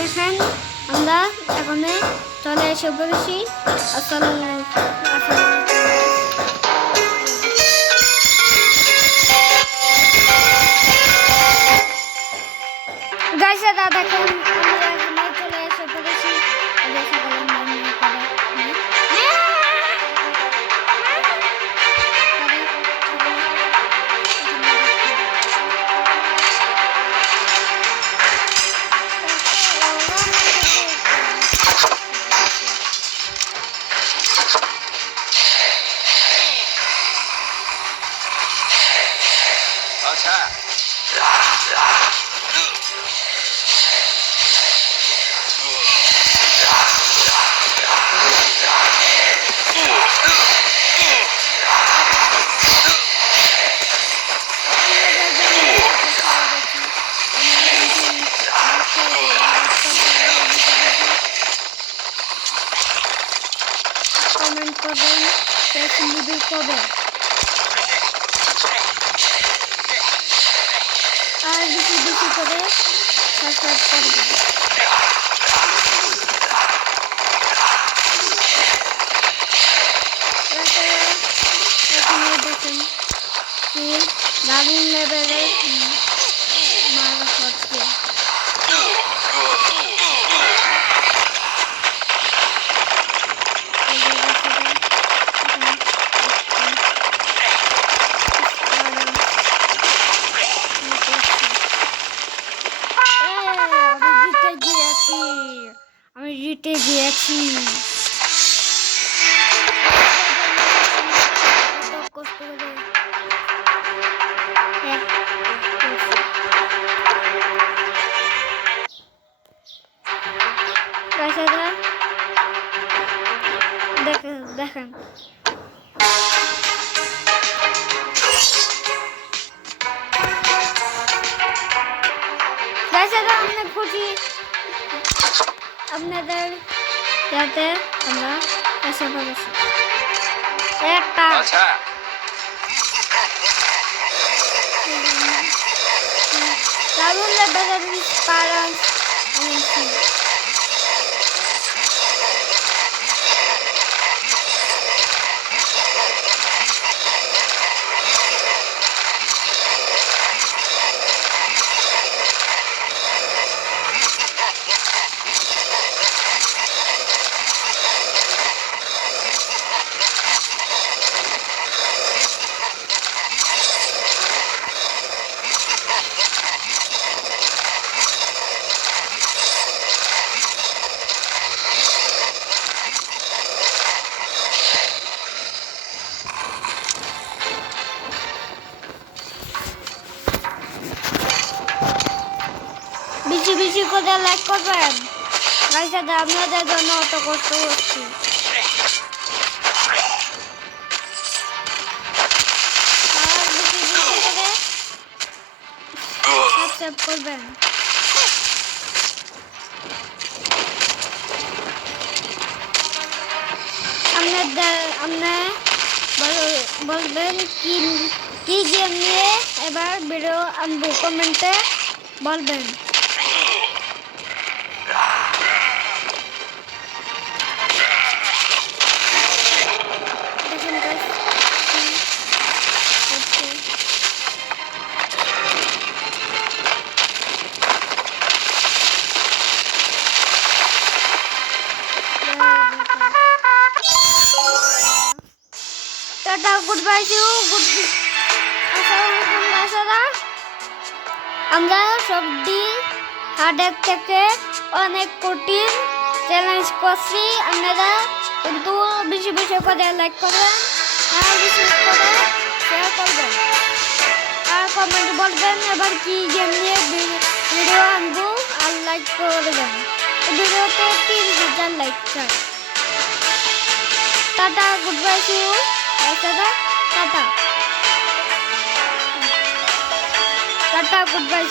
দেখেন আমরা এখন চলে এসে পড়েছি। গাইসেরা দেখেন আমরা চলে এসে পড়েছি। কমেন্ট করবেন, নিবিড় করবেন আর বেশি বেশি করে সাবস্ক্রাইব করবেন। এখানে দেখেন কি দারুণ লেভেলের মারা হচ্ছে। আমি জিতে গিয়েছি। কষ্ট করে দেখেন অনেক খুশি আপনাদের যাতে আমরা এসে পড়েছি। একটা দারুণ লেভেলের পারান এনেছি। বেশি বেশি করে লাইক করবেন। গাইসেরা আপনাদের জন্য অত কষ্ট করছি। আর বেশি বেশি করে সাবস্ক্রাইব করবেন। আপনার বলবেন কি গেম নিয়ে এবার ভিডিও আনবো, কমেন্টে বলবেন। টাটা, গুড বাই, আসসালামু আলাইকুম। আমরা সবটি হার্ডের থেকে অনেক কঠিন চ্যালেঞ্জ করছি। আপনারা কিন্তু বেশি বেশি করে লাইক করবেন আর বেশি করে শেয়ার করবেন আর কমেন্ট বলবেন এবার কি গেম নিয়ে ভিডিও আনবো আর লাইক করবেন। ভিডিওতে 30,000 লাইক চাই। Tata, good bye, tata, tata, good bye,